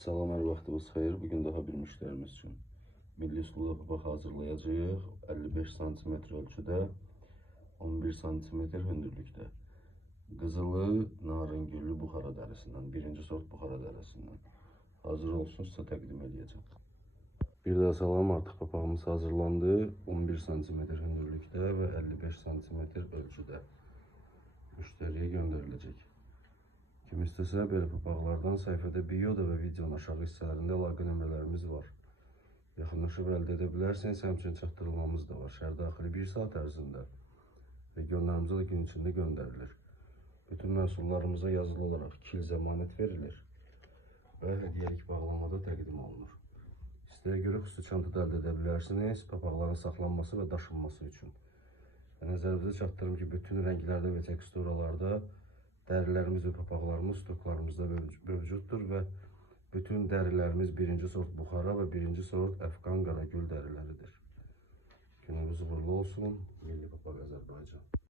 Salam, hər vaxtınız xeyir. Bugün daha bir müştərimiz üçün milli suluda papaq hazırlayacağıq. 55 cm ölçüdə, 11 cm hündürlükdə. Qızılı, narıngüllü buxara dərisindən, birinci sort buxara dərisindən. Hazır olsun, sizə təqdim edəcəm. Bir daha salam, artıq papağımız hazırlandı. 11 cm hündürlükdə və 55 cm ölçüdə müştəriyə göndəriləcək. Kim istəsə, belə papaqlardan səhifədə bioda və videonun aşağı hissələrində əlaqə nömrələrimiz var. Yaxınlaşıb əldə edə bilərsiniz, həmçinin çatdırılmamız da var. Şəhər daxili 1 saat ərzində regionlarımıza da gün içində göndərilir. Bütün məhsullarımıza yazılı olaraq 2 il zəmanət verilir və hədiyyəlik bağlamada təqdim olunur. İstəyə görə xüsusi çantada əldə edə bilərsiniz, papaqların saxlanması və daşınması üçün. Nəzərinizə çatdırım ki, bütün rənglərdə və teksturalarda dərilərimiz və papaqlarımız stoklarımızda mövcuddur və bütün dərilərimiz birinci sort buxara və birinci sort Əfqan Qaragül dəriləridir. Gününüz uğurlu olsun. Milli Papaq Azərbaycan.